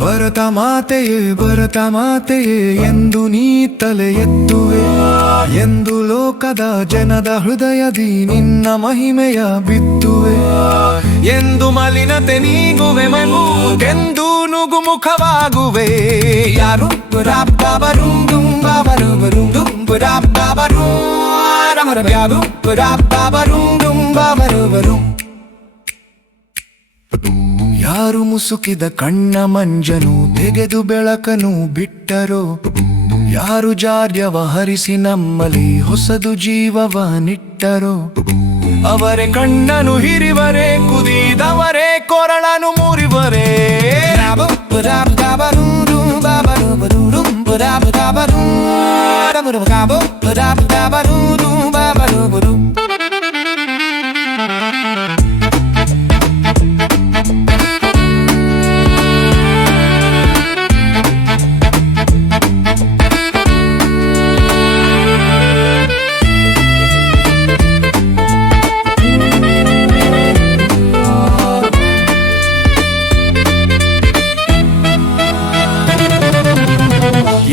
ಭರತ ಮಾತೆಯೇ ಎಂದು ನೀ ತಲೆ ಎತ್ತುವೆ, ಎಂದು ಲೋಕದ ಜನದ ಹೃದಯದಿ ನಿನ್ನ ಮಹಿಮೆಯ ಬಿತ್ತುವೆ. ಎಂದು ಮಲಿನತೆ ನೀಗುವೆ ಎಂದು ನುಗುಮುಖವಾಗುವೆ. ಯಾರು ಯಾರು ಮುಸುಕಿದ ಕಣ್ಣ ಮಂಜನು ತೆಗೆದು ಬೆಳಕನು ಬಿಟ್ಟರೋ, ಯಾರು ಜಾರ್ಯವ ಹರಿಸಿ ನಮ್ಮಲ್ಲಿ ಹೊಸದು ಜೀವವ ನಿಟ್ಟರೋ, ಅವರೇ ಕಣ್ಣನು ಹಿರಿವರೇ, ಕುದಿದವರೇ ಕೊರಳನು ಮುರಿವರೇ.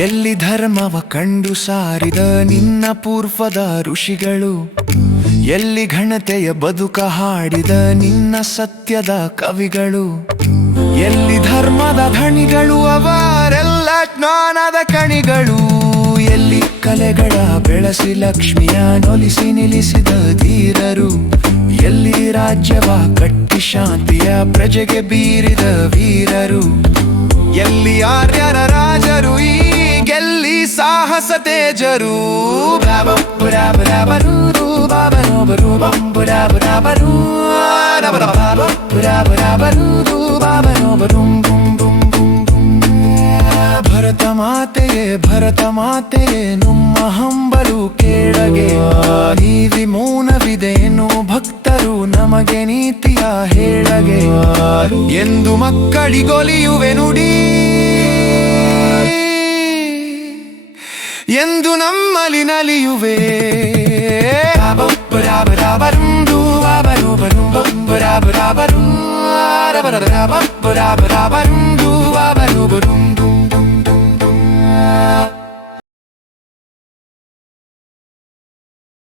ಎಲ್ಲಿ ಧರ್ಮವ ಕಂಡು ಸಾರಿದ ನಿನ್ನ ಪೂರ್ವದ ಋಷಿಗಳು, ಎಲ್ಲಿ ಘನತೆಯ ಬದುಕ ಹಾಡಿದ ನಿನ್ನ ಸತ್ಯದ ಕವಿಗಳು, ಎಲ್ಲಿ ಧರ್ಮದ ಧಣಿಗಳು ಅವರೆಲ್ಲ ಜ್ಞಾನದ ಕಣಿಗಳು, ಎಲ್ಲಿ ಕಲೆಗಳ ಬೆಳೆಸಿ ಲಕ್ಷ್ಮಿಯ ನೊಲಿಸಿ ನಿಲ್ಲಿಸಿದ ಧೀರರು, ಎಲ್ಲಿ ರಾಜ್ಯವ ಕಟ್ಟಿ ಶಾಂತಿಯ ಪ್ರಜೆಗೆ ಬೀರಿದ ವೀರರು, ಎಲ್ಲಿ ಆರ್ಯರ ರಾಜರು ಗೆಲ್ಲಿ ಸಾಹಸ ತೇಜರು. ಭರತ ಮಾತೆಯೇ ನಮ್ಮ ಹಂಬಲು ಕೇಳಗೆ, ನೀವಿ ಮೌನವಿದೆಯನ್ನು ಭಕ್ತರು ನಮಗೆ ನೀತಿಯ ಹೇಳಗೆ. ಎಂದು ಮಕ್ಕಳಿಗೊಲಿಯುವೆ ನುಡಿ, ಎಂದು ನಮ್ಮಲಿ ನಲಿಯುವೆ. ಬರು